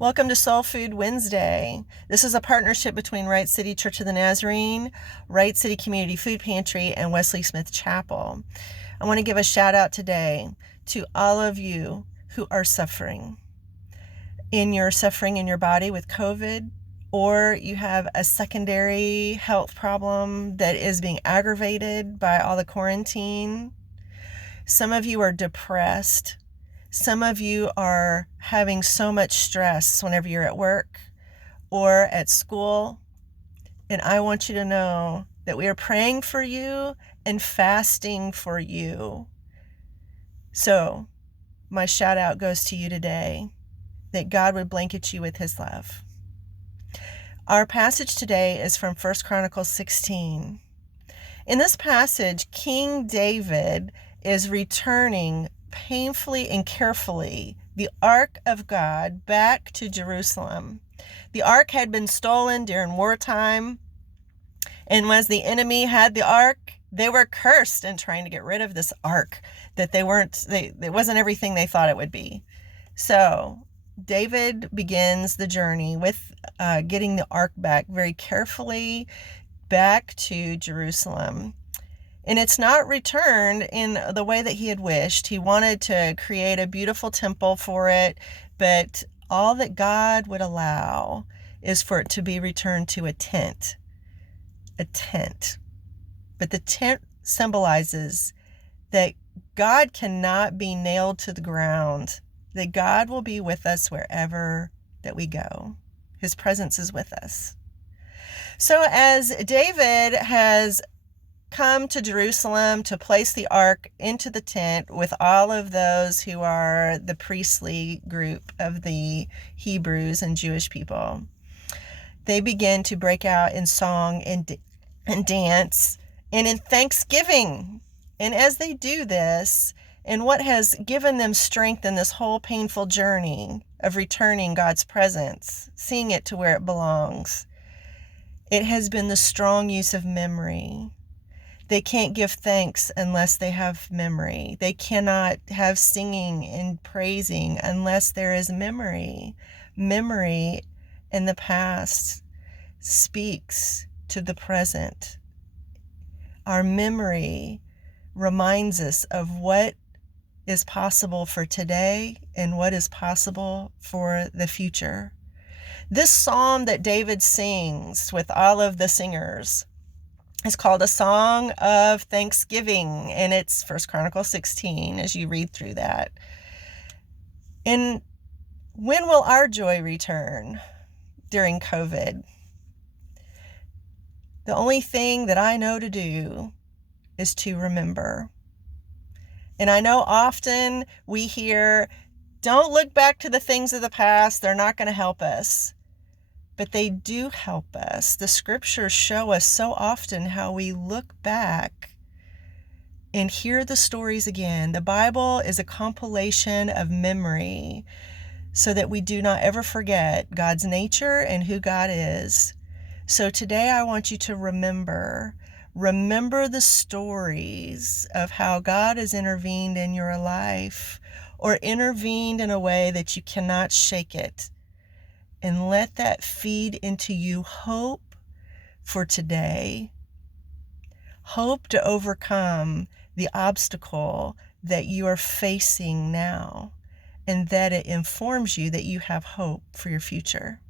Welcome to Soul Food Wednesday. This is a partnership between Wright City Church of the Nazarene, Wright City Community Food Pantry, and Wesley Smith Chapel. I want to give a shout out today to all of you who are suffering. You're suffering in your body with COVID, or you have a secondary health problem that is being aggravated by all the quarantine. Some of you are depressed. Some of you are having so much stress whenever you're at work or at school. And I want you to know that we are praying for you and fasting for you. So my shout out goes to you today, that God would blanket you with his love. Our passage today is from 1 Chronicles 16. In this passage, King David is returning painfully and carefully the Ark of God back to Jerusalem. The Ark had been stolen during wartime, and as the enemy had the Ark, they were cursed in trying to get rid of this Ark, that it wasn't everything they thought it would be. So David begins the journey with getting the Ark back very carefully back to Jerusalem. And it's not returned in the way that he had wished. He wanted to create a beautiful temple for it, but all that God would allow is for it to be returned to a tent. A tent. But the tent symbolizes that God cannot be nailed to the ground, that God will be with us wherever that we go. His presence is with us. So as David has come to Jerusalem to place the ark into the tent with all of those who are the priestly group of the Hebrews and Jewish people, they begin to break out in song and dance and in thanksgiving. And as they do this, and what has given them strength in this whole painful journey of returning God's presence, seeing it to where it belongs, it has been the strong use of memory. They can't give thanks unless they have memory. They cannot have singing and praising unless there is memory. Memory in the past speaks to the present. Our memory reminds us of what is possible for today and what is possible for the future. This psalm that David sings with all of the singers is called a song of thanksgiving, and it's 1 Chronicles 16 as you read through that. And when will our joy return during COVID? The only thing that I know to do is to remember. And I know often we hear, don't look back to the things of the past, they're not going to help us. But they do help us. The scriptures show us so often how we look back and hear the stories again. The Bible is a compilation of memory so that we do not ever forget God's nature and who God is. So today I want you to remember the stories of how God has intervened in your life, or intervened in a way that you cannot shake it. And let that feed into you hope for today. Hope to overcome the obstacle that you are facing now, and that it informs you that you have hope for your future.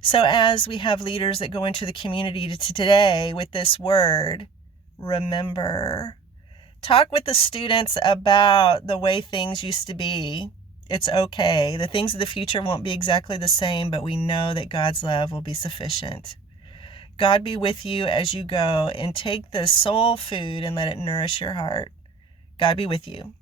So as we have leaders that go into the community today with this word, remember, talk with the students about the way things used to be. It's okay. The things of the future won't be exactly the same, but we know that God's love will be sufficient. God be with you as you go and take the soul food and let it nourish your heart. God be with you.